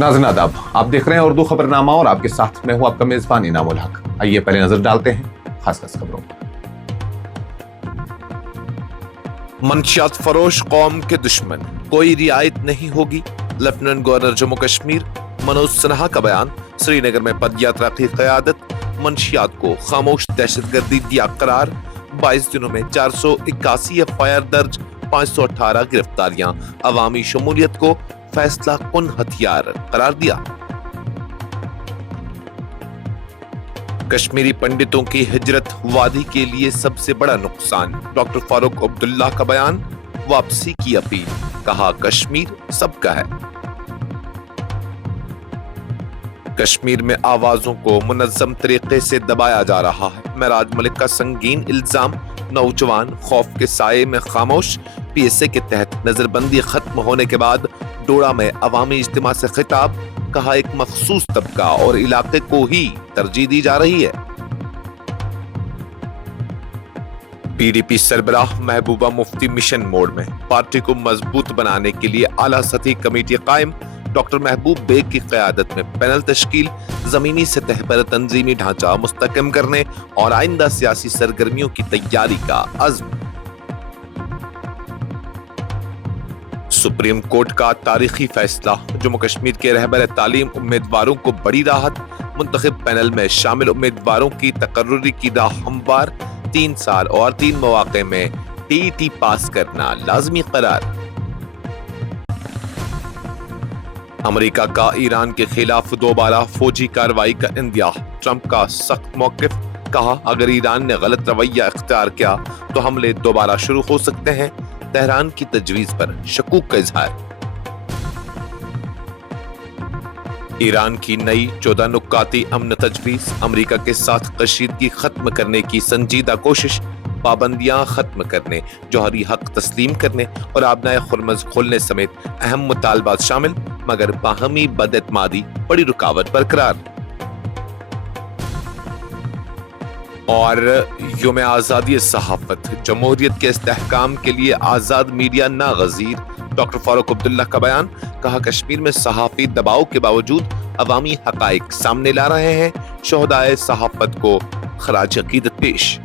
नाज़रीन आदाब, आप देख रहे हैं उर्दू खबरनामा और आपके साथ मैं हूं आपका मेजबान इनामुल हक। आइए पहले नजर डालते हैं खास खबरों पर। मंशियात फरोश कौम के दुश्मन, कोई रियायत नहीं होगी। लेफ्टिनेंट गवर्नर जम्मू कश्मीर मनोज सिन्हा का बयान। श्रीनगर में पदयात्रा की क़यादत। मंशियात को खामोश दहशतगर्दी दिया करार। 22 दिनों में 481 एफआईआर दर्ज, 518 गिरफ्तारियां। अवामी शमूलियत को फैसला कुन हथियार करार दिया। कश्मीरी पंडितों की हिजरत वादी के लिए सबसे बड़ा नुकसान। डॉक्टर फारूक अब्दुल्ला का बयान। वापसी की अपील, कहा कश्मीर सबका है। कश्मीर में आवाजों को मुनज़्ज़म तरीके से दबाया जा रहा है। महराज मलिक का संगीन इल्जाम। नौजवान खौफ के साये में खामोश। पीएसए के तहत नजरबंदी खत्म होने के बाद डोडा में अवामी इज्तिमा से खिताब। कहा एक मखसूस तबका और इलाके को ही तरजीह दी जा रही है। PDP सरबराह Mehbooba Mufti mission mode में। पार्टी को मजबूत बनाने के लिए आला सतही कमेटी कायम। डॉक्टर महबूब बेग की क़यादत में पैनल तश्कील। जमीनी सतह पर तंजीमी ढांचा मुस्तकम करने और आइंदा सियासी सरगर्मियों की तैयारी का अज़्म। सुप्रीम कोर्ट का तारीखी फैसला। जम्मू कश्मीर के रहबर तालीम उम्मीदवारों को बड़ी राहत। मुंतखब पैनल में शामिल उम्मीदवारों की तकर्रुरी की राह हमवार। 3 साल और 3 मौके में टीईटी पास करना लाजमी करार। अमेरिका का ईरान के खिलाफ दोबारा फौजी कार्रवाई का इंदिया। ट्रंप का सख्त मौकिफ। कहा अगर ईरान ने गलत रवैया इख्तियार किया तो हमले दोबारा शुरू हो सकते हैं। तेहरान की तजवीज पर शकूक का इजहार। ईरान की नई 14 नुक्काती अमन तजवीज। अमेरिका के साथ कशीदगी खत्म करने की संजीदा कोशिश। पाबंदियां खत्म करने, जौहरी हक तस्लीम करने और आबनाए खुरमज खोलने समेत अहम मुतालबात शामिल, मगर बाहमी बदएतमादी बड़ी रुकावट बरकरार। और यौम आज़ादी सहाफत, जमहूरियत के इस्तेहकाम के लिए आज़ाद मीडिया नागज़ीर। डॉक्टर फारूक अब्दुल्ला का बयान। कहा कश्मीर में सहाफ़ी दबाव के बावजूद अवामी हक़ाइक़ सामने ला रहे हैं। शोहदाए सहाफत को खराज अक़ीदत पेश।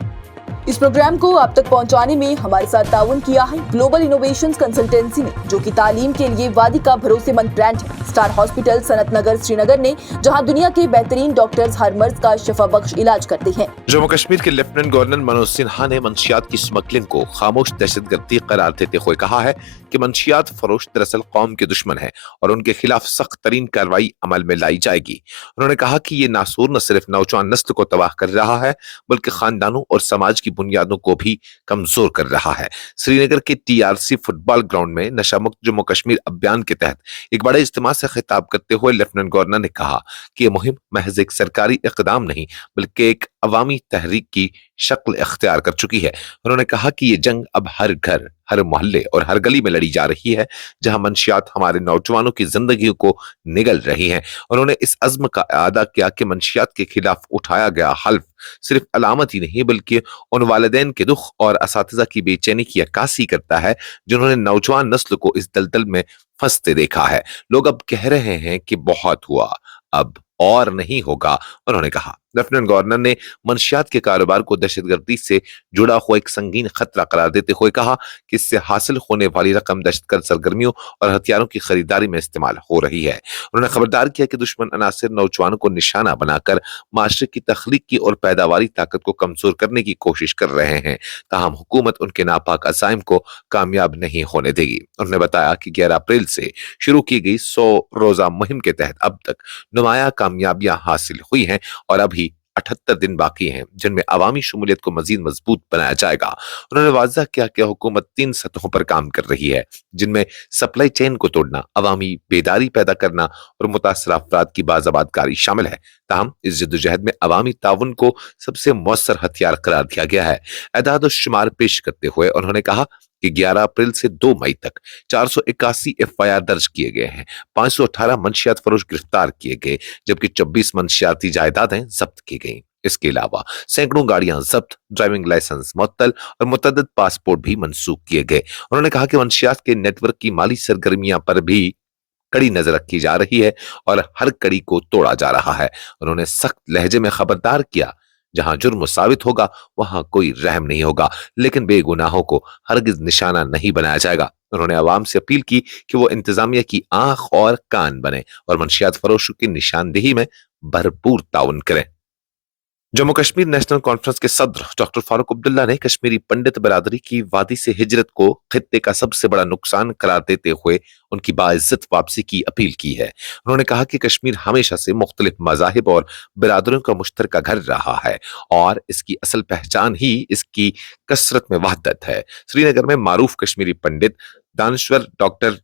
इस प्रोग्राम को आप तक पहुंचाने में हमारे साथ ताउन किया है ग्लोबल इनोवेशंस कंसल्टेंसी ने, जो कि तालीम के लिए वादी का भरोसेमंद ब्रांड है। स्टार हॉस्पिटल सनत नगर श्रीनगर ने, जहां दुनिया के बेहतरीन डॉक्टर्स हर मर्ज का शफा बख्श इलाज करते हैं। जम्मू कश्मीर के लेफ्टिनेंट गवर्नर मनोज सिन्हा ने मंशियात की स्मगलिंग को खामोश दहशतगर्दी करार देते हुए कहा है कि मंशियात फरोश दरअसल कौम के दुश्मन है और उनके खिलाफ सख्त तरीन कार्रवाई अमल में लाई जाएगी। उन्होंने कहा कि ये नासूर न सिर्फ नौजवान नस्ल को तबाह कर रहा है, बल्कि खानदानों और समाज की बुनियादों को भी कमजोर कर रहा है। श्रीनगर के टीआरसी फुटबॉल ग्राउंड में नशा मुक्त जम्मू कश्मीर अभियान के तहत एक बड़े इज्तिमा से खिताब करते हुए लेफ्टिनेंट गवर्नर ने कहा कि यह मुहिम महज एक सरकारी इक़दाम नहीं, बल्कि एक अवामी तहरीक की शक्ल इख्तियार कर चुकी है। उन्होंने कहा कि ये जंग अब हर घर, हर मोहल्ले और हर गली में लड़ी जा रही है, जहां मंशियात हमारे नौजवानों की जिंदगियों को निगल रही हैं। उन्होंने इस अज़्म का इआदा किया कि मंशियात के खिलाफ उठाया गया हल्फ सिर्फ अलामत ही नहीं, बल्कि उन वालिदैन के दुख और असातिज़ा की बेचैनी की अक्कासी करता है जिन्होंने नौजवान नस्ल को इस दलदल में फंसते देखा है। लोग अब कह रहे हैं कि बहुत हुआ, अब और नहीं होगा। उन्होंने कहा लेफ्टिनेंट गवर्नर ने मंशियात के कारोबार को दहशतगर्दी से जुड़ा हुआ एक संगीन खतरा करार देते हुए कहा कि इससे हासिल होने वाली रकम दहशतगर्द सरगर्मियों और हथियारों की खरीदारी में इस्तेमाल हो रही है। उन्होंने खबरदार किया कि दुश्मन अनासिर नौजवानों को निशाना बनाकर माशरे की तख्लीकी और पैदावारी ताकत को कमजोर करने की कोशिश कर रहे हैं, ताहम हुकूमत उनके नापाक अज़ाइम को कामयाब नहीं होने देगी। उन्होंने बताया कि 11 अप्रैल से शुरू की गई 100 रोजा मुहिम के तहत अब तक नुमाया कामयाबियां हासिल हुई हैं और अभी 78 दिन बाकी हैं, जिनमें अवामी शमूलियत को मजीद मजबूत बनाया जाएगा। उन्होंने वाज़ह किया कि हुकूमत 3 सतहों पर काम कर रही है, जिनमें सप्लाई चेन को तोड़ना, अवामी बेदारी पैदा करना और मुतासर अफराद की बाज़ाबादकारी शामिल है। ताहम इस जद्दोजहद में अवामी ताउन को सबसे मौसर हथियार करार दिया गया है। एदाद और शुमार पेश करते हुए उन्होंने कहा कि 11 अप्रैल से 2 मई तक 481 एफआईआर दर्ज किए गए हैं, 518 मंशियात फरोश गिरफ्तार किए गए, जबकि 24 मंशियाती जायदादें जब्त की गई। इसके अलावा सैकड़ों गाड़ियां जब्त, ड्राइविंग लाइसेंस मुअत्तल और मुतअद्दिद पासपोर्ट भी मंसूख किए गए। उन्होंने कहा कि मंशियात के नेटवर्क की माली सरगर्मियां पर भी कड़ी नजर रखी जा रही है और हर कड़ी को तोड़ा जा रहा है। उन्होंने सख्त लहजे में खबरदार किया, जहां जुर्म साबित होगा वहां कोई रहम नहीं होगा, लेकिन बेगुनाहों को हरगिज निशाना नहीं बनाया जाएगा। उन्होंने आवाम से अपील की कि वो इंतजामिया की आंख और कान बने और मंशियात फरोशों की निशानदेही में भरपूर ताउन करें। जम्मू कश्मीर नेशनल कॉन्फ्रेंस के सदर डॉक्टर फारूक अब्दुल्ला ने कश्मीरी पंडित बिरादरी की वादी से हिजरत को खित्ते का सबसे बड़ा नुकसान करार देते हुए उनकी बाइज्जत वापसी की अपील की है। उन्होंने कहा कि कश्मीर हमेशा से मुख्तलिफ मजाहिब और बिरादरियों का मुश्तरका घर रहा है और इसकी असल पहचान ही इसकी कसरत में वहदत है। श्रीनगर में मारूफ कश्मीरी पंडित दानश्वर डॉक्टर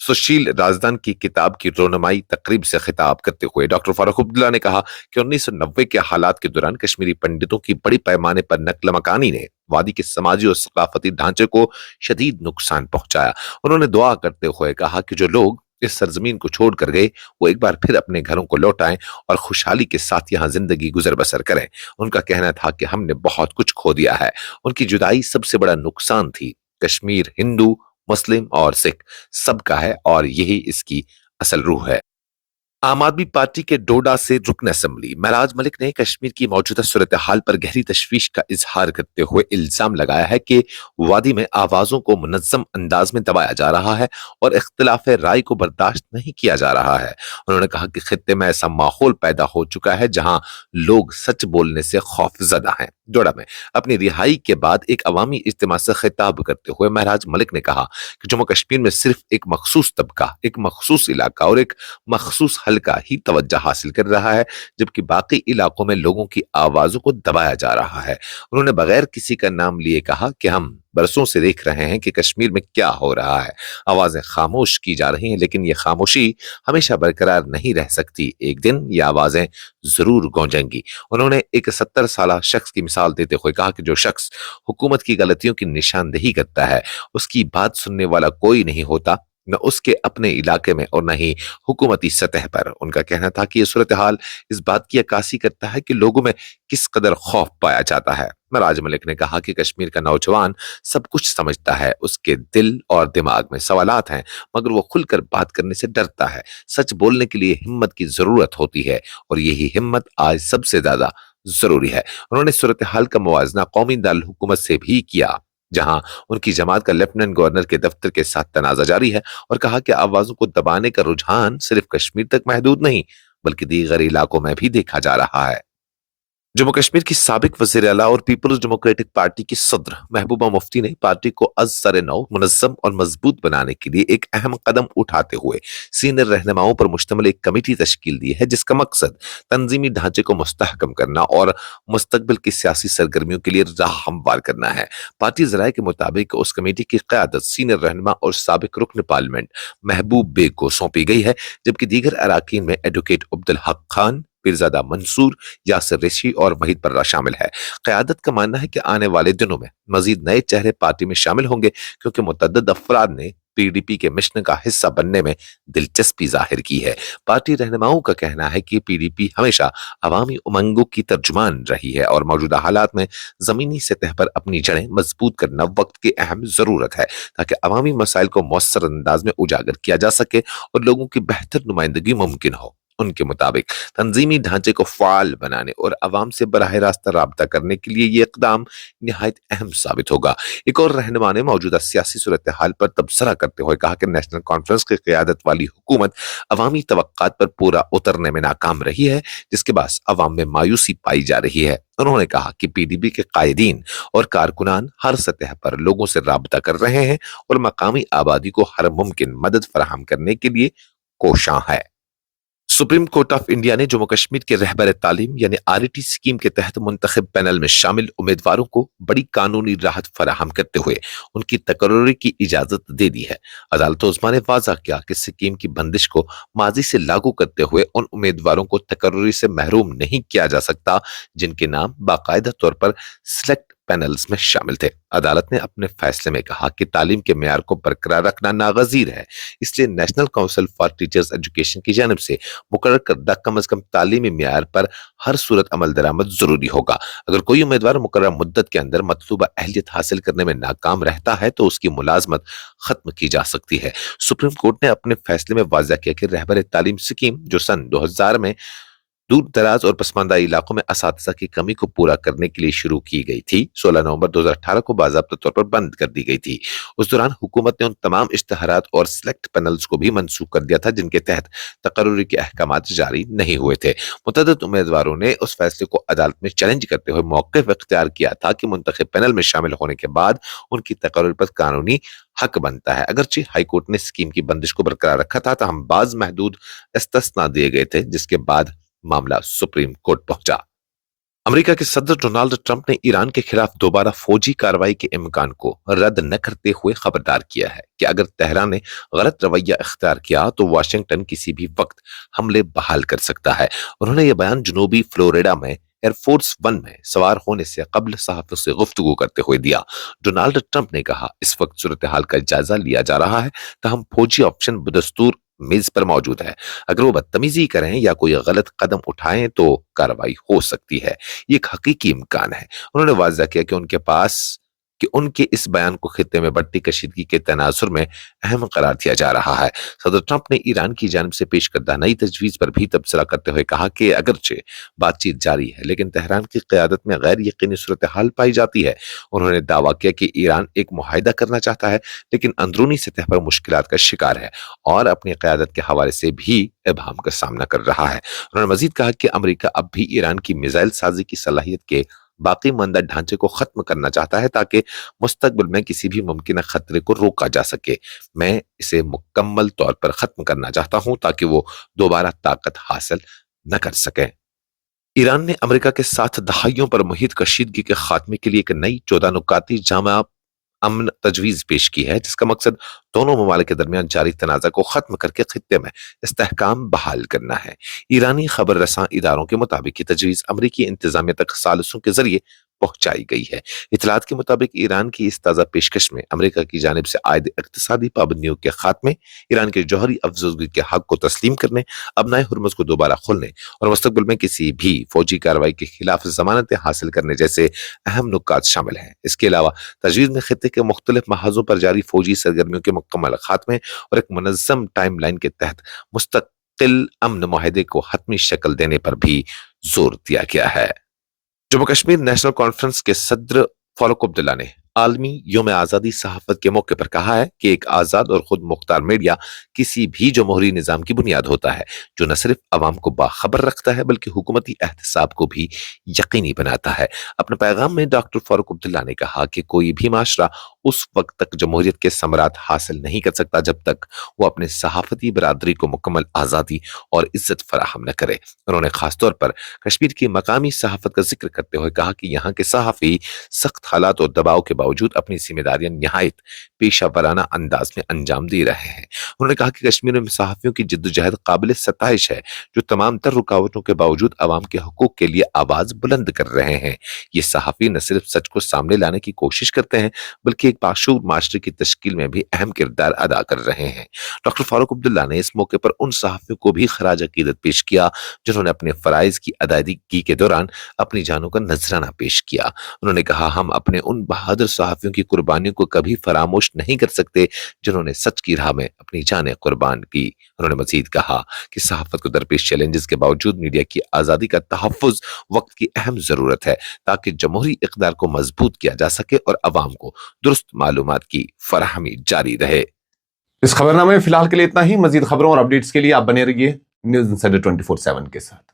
सुशील राजदान की किताब की रोनुमाई तकरीब से खिताब करते हुए डॉक्टर फारूक अब्दुल्ला ने कहा कि 1990 के हालात के दौरान कश्मीरी पंडितों की बड़ी पैमाने पर नकल मकानी ने वादी के समाजी और सकाफती ढांचे को शदीद नुकसान पहुंचाया। उन्होंने दुआ करते हुए कहा कि जो लोग इस सरजमीन को छोड़कर गए वो एक बार फिर अपने घरों को लौट आएं और खुशहाली के साथ यहाँ जिंदगी गुजर बसर करें। उनका कहना था कि हमने बहुत कुछ खो दिया है। उनकी जुदाई सबसे बड़ा नुकसान थी। कश्मीर हिंदू, मुस्लिम और सिख सबका है और यही इसकी असल रूह है। आम आदमी पार्टी के डोडा से रुकन असेंबली महराज मलिक ने कश्मीर की मौजूदा सूरत हाल पर गहरी तशवीश का इजहार करते हुए इल्जाम लगाया है कि वादी में आवाजों को मुनज्जम अंदाज में दबाया जा रहा है और इख्तिलाफ राय को बर्दाश्त नहीं किया जा रहा है। उन्होंने कहा कि खित्ते में ऐसा माहौल पैदा हो चुका है जहां लोग सच बोलने से खौफजदा हैं। डोडा में अपनी रिहाई के बाद एक अवामी इज्तिमा से खिताब करते हुए महराज मलिक ने कहा कि जम्मू कश्मीर में सिर्फ एक मखसूस तबका, एक मखसूस इलाका और एक मखसूस हल्का ही तवज्जो हासिल कर रहा है, जबकि बाकी इलाकों में लोगों की आवाजों को दबाया जा रहा है। उन्होंने बगैर किसी का नाम लिए कहा कि हम बरसों से देख रहे हैं कि कश्मीर में क्या हो रहा है। आवाजें खामोश की जा रही हैं, लेकिन ये खामोशी हमेशा बरकरार नहीं रह सकती। एक दिन ये आवाजें जरूर गूंजेंगी। उन्होंने एक 70 साल शख्स की मिसाल देते हुए कहा कि जो शख्स हुकूमत की गलतियों की निशानदेही करता है उसकी बात सुनने वाला कोई नहीं होता, न उसके अपने इलाके में और न ही हुकूमती सतह पर। उनका कहना था कि यह सूरत हाल इस बात की अक्कासी करता है कि लोगों में किस कदर खौफ पाया जाता है। महराज मलिक ने कहा कि कश्मीर का नौजवान सब कुछ समझता है, उसके दिल और दिमाग में सवालात हैं, मगर वो खुलकर बात करने से डरता है। सच बोलने के लिए हिम्मत की जरूरत होती है और यही हिम्मत आज सबसे ज्यादा जरूरी है। उन्होंने सूरत हाल का मुवाजना कौमी दारुल हुकूमत से भी किया, जहां उनकी जमात का लेफ्टिनेंट गवर्नर के दफ्तर के साथ तनाजा जारी है, और कहा कि आवाजों को दबाने का रुझान सिर्फ कश्मीर तक महदूद नहीं बल्कि दीगर इलाकों में भी देखा जा रहा है। जम्मू कश्मीर की साबिक वज़ीर आला और पीपल्स डेमोक्रेटिक पार्टी की सदर महबूबा मुफ्ती ने पार्टी को अज सर नौ मुनज़्ज़म और मजबूत बनाने के लिए एक अहम कदम उठाते हुए सीनियर रहनुमाओं पर मुश्तमिल एक कमेटी तश्कील दी है, जिसका मकसद तंजीमी ढांचे को मुस्तहकम करना और मुस्तकबिल की सियासी सरगर्मियों के लिए राह हमवार करना है। पार्टी ज़राए के मुताबिक उस कमेटी की क़यादत सीनियर रहनुमा और साबिक रुकन पार्लियामेंट महबूब बेग को सौंपी गई है, जबकि दीगर अराकीन में एडवोकेट अब्दुल हक खान, पीरजादा मंसूर, यासिर ऋषि और वहीद पर्रा शामिल है। क़यादत का मानना है कि आने वाले दिनों में मजीद नए चेहरे पार्टी में शामिल होंगे, क्योंकि मुतअद्दिद अफराद ने पीडीपी के मिशन का हिस्सा बनने में दिलचस्पी जाहिर की है। पार्टी रहनुमाओं का कहना है कि पीडीपी हमेशा अवामी उमंगों की तर्जुमान रही है और मौजूदा हालात में जमीनी सतह पर अपनी जड़ें मजबूत करना वक्त की अहम जरूरत है, ताकि अवामी मसाइल को मौसर अंदाज में उजागर किया जा सके और लोगों की बेहतर नुमाइंदगी मुमकिन हो। उनके मुताबिक तंजीमी ढांचे को फाल बनाने और अवाम से बराह रास्त राब्ता करने के लिए ये इकदाम निहायत अहम साबित होगा। एक और रहनुमा ने मौजूदा सियासी सूरत हाल पर तबसरा करते हुए कहा कि नेशनल कॉन्फ्रेंस की क़यादत वाली हुकूमत अवामी तवक्कात पर पूरा उतरने में नाकाम रही है, जिसके बाद अवाम में मायूसी पाई जा रही है। उन्होंने कहा कि पीडीपी के कायदीन और कारकुनान हर सतह पर लोगों से राब्ता कर रहे हैं और मकामी आबादी को हर मुमकिन मदद फराहम करने के लिए कोशां है। सुप्रीम कोर्ट ऑफ इंडिया ने जम्मू कश्मीर के रहबर तालीम यानी आरटी स्कीम के तहत मुंतखब पैनल में शामिल उम्मीदवारों को बड़ी कानूनी राहत फराहम करते हुए उनकी तकर्री की इजाजत दे दी है। अदालत उज़्मा ने वाज़ा किया कि स्कीम की बंदिश को माजी से लागू करते हुए उन उम्मीदवारों को तकर्री से महरूम नहीं किया जा सकता जिनके नाम बाकायदा तौर पर सिलेक्ट पैनल्स में शामिल थे। अदालत ने अपने फैसले में कहा कि तालीम के मेयार को बरकरार रखना नागजीर है, इसलिए national council for teachers education की जानिब से मुकर्रर करदा कम अज कम तालीमी मेयार पर हर सूरत अमल दरामद जरूरी होगा। अगर कोई उम्मीदवार मुकर्रर मुद्दत के अंदर मतलूबा अहलियत हासिल करने में नाकाम रहता है तो उसकी मुलाजमत खत्म की जा सकती है। सुप्रीम कोर्ट ने अपने फैसले में वाज़ा किया कि रहबर तालीम स्कीम जो सन 2000 में दूर दराज और पसमानदा इलाकों में असातिज़ा की कमी को पूरा करने के लिए शुरू की गई थी, 16 नवंबर 2018 को बाज़ाब्ता तौर पर बंद कर दी गई थी। उस दौरान हुकूमत ने उन तमाम इश्तहारात और सिलेक्ट पैनल्स को भी मनसूख कर दिया था जिनके तहत तकर्रुरी के अहकामात जारी नहीं हुए थे। मुतअद्दिद उम्मीदवारों ने उस फैसले को अदालत में चैलेंज करते हुए मौक़िफ़ इख्तियार किया था कि मुंतखब पैनल में शामिल होने के बाद उनकी तकर्रुर पर कानूनी हक बनता है। अगरचे हाईकोर्ट ने स्कीम की बंदिश को बरकरार रखा था, तहम बाज़ महदूद इस्तिस्ना दिए गए थे, जिसके बाद मामला सुप्रीम कोर्ट पहुंचा। अमेरिका के सदर डोनाल्ड ट्रंप ने ईरान के खिलाफ दोबारा फौजी कार्रवाई के इम्कान को रद्द न करते हुए खबरदार किया है कि अगर तेहरान ने गलत रवैया इख्तियार किया तो वाशिंगटन किसी भी वक्त हमले बहाल कर सकता है। उन्होंने यह बयान जनूबी फ्लोरिडा में एयरफोर्स वन में सवार होने से कबल सहाफ़ियों से गुफ्तगू करते हुए दिया। डोनाल्ड ट्रंप ने कहा, इस वक्त सूरत हाल का जायजा लिया जा रहा है, तहम फौजी ऑप्शन बदस्तूर मेज पर मौजूद है। अगर वो बदतमीजी करें या कोई गलत कदम उठाएं तो कार्रवाई हो सकती है। ये एक हकीकी इम्कान है। उन्होंने वाज़ा किया कि उनके इस बयान को खित्ते में बढ़ती कशीदगी के तनाजुर में अहम करार दिया जा रहा है। सदर ट्रंप ने ईरान की जानिब से पेश करदा नई तजवीज़ पर भी तबसरा करते हुए कहा कि अगरचे बातचीत जारी है लेकिन तेहरान की क़यादत में गैर यकीनी सूरत हाल पाई जाती है। उन्होंने दावा किया कि ईरान एक मुआहिदा करना चाहता है लेकिन अंदरूनी सतह पर मुश्किलात का शिकार है और अपनी क़यादत के हवाले से भी इबहम का सामना कर रहा है। उन्होंने मजीद कहा कि अमेरिका अब भी ईरान की मिसाइल साजी की सलाहियत के बाकी मंदा ढांचे को खत्म करना चाहता है ताकि मुस्तकबिल में किसी भी मुमकिन खतरे को रोका जा सके। मैं इसे मुकम्मल तौर पर खत्म करना चाहता हूं ताकि वो दोबारा ताकत हासिल न कर सके। ईरान ने अमेरिका के साथ दहाइयों पर मुहित कशीदगी के खात्मे के लिए एक नई 14 नुकाती जामा अमन तजवीज़ पेश की है जिसका मकसद दोनों ममालिक के दरमियान जारी तनाज़ा को खत्म करके खित्ते में इस्तेहकाम बहाल करना है। ईरानी खबर रसां इदारों के मुताबिक ये तजवीज़ अमरीकी इंतजामिया तक सालिसों के जरिए पहुंचाई गई है। इतलात के मुताबिक ईरान की इस ताज़ा पेशकश में अमेरिका की जानिब से आयद इक्तिसादी पाबंदियों के खात्मे, ईरान के जौहरी अफजोगी के हक को तस्लीम करने, अबनाए हुर्मुज़ को दोबारा खोलने और मुस्तकबिल में किसी भी फौजी कार्रवाई के खिलाफ जमानतें हासिल करने जैसे अहम नुकात शामिल हैं। इसके अलावा तजवीज़ में खित्ते के मुख्तलिफ महाजों पर जारी फौजी सरगर्मियों के मुकम्मल खात्मे और एक मुनज़्ज़म टाइम लाइन के तहत मुस्तकिल अमन मुआहदे को हतमी शक्ल देने पर भी जोर दिया गया है। जम्मू कश्मीर नेशनल कॉन्फ्रेंस के सदर फारूक अब्दुल्ला ने आलमी यौम आज़ादी सहाफ़त के मौके पर कहा है कि एक आज़ाद और खुद मुख्तार मीडिया किसी भी जमहूरी निज़ाम की बुनियाद होता है जो न सिर्फ अवाम को बाखबर रखता है बल्कि हुकूमती एहतसाब को भी यकीनी बनाता है। अपने पैगाम में डॉक्टर फारूक अब्दुल्ला ने कहा कि कोई भी माशरा उस वक्त तक जमहूरियत के समरात हासिल नहीं कर सकता जब तक वो अपने सहाफ़ती बरादरी को मुकम्मल आज़ादी और इज्जत फराहम न करे। उन्होंने खासतौर पर कश्मीर की मकामी सहाफ़त का जिक्र करते हुए कहा कि यहाँ के सहाफ़ी सख्त हालात और दबाव के बावजूद अपनी जिम्मेदारियां निहायत पेशा वराना अंदाज में अंजाम दे रहे हैं। उन्होंने कहा कि कश्मीर में सहाफ़ियों की जिद्दोजहद काबिल सताइश है जो तमाम तर रुकावटों के बावजूद अवाम के हकूक के लिए आवाज़ बुलंद कर रहे हैं। ये सहाफ़ी न सिर्फ सच को सामने लाने की कोशिश करते हैं बल्कि एक बाशूर माशरे की तश्कील में भी अहम किरदार अदा कर रहे हैं। डॉक्टर फारूक अब्दुल्ला ने इस मौके पर उन सहाफ़ियों को भी खराज अकीदत पेश किया जिन्होंने अपने फ़राइज़ की अदायगी के दौरान अपनी जानों का नजराना पेश किया। उन्होंने कहा, हम अपने उन बहादुर सहाफ़ियों की कुर्बानियों को कभी फरामोश नहीं कर सकते जिन्होंने सच की राह में अपनी जानें कुर्बान की। उन्होंने मजीद कहा कि सहाफ़त को दरपेश चैलेंजेस के बावजूद मीडिया की आज़ादी का तहफ़्फ़ुज़ वक्त की अहम ज़रूरत है ताकि जमहूरी इक़्तिदार को मजबूत किया जा सके और अवाम को दुरुस्त मालूमात की फराहमी जारी रहे। इस खबरनामे में फिलहाल के लिए इतना ही। मजीद खबरों और अपडेट्स के लिए आप बने रहिए न्यूज़ इंसाइडर 24/7 के साथ।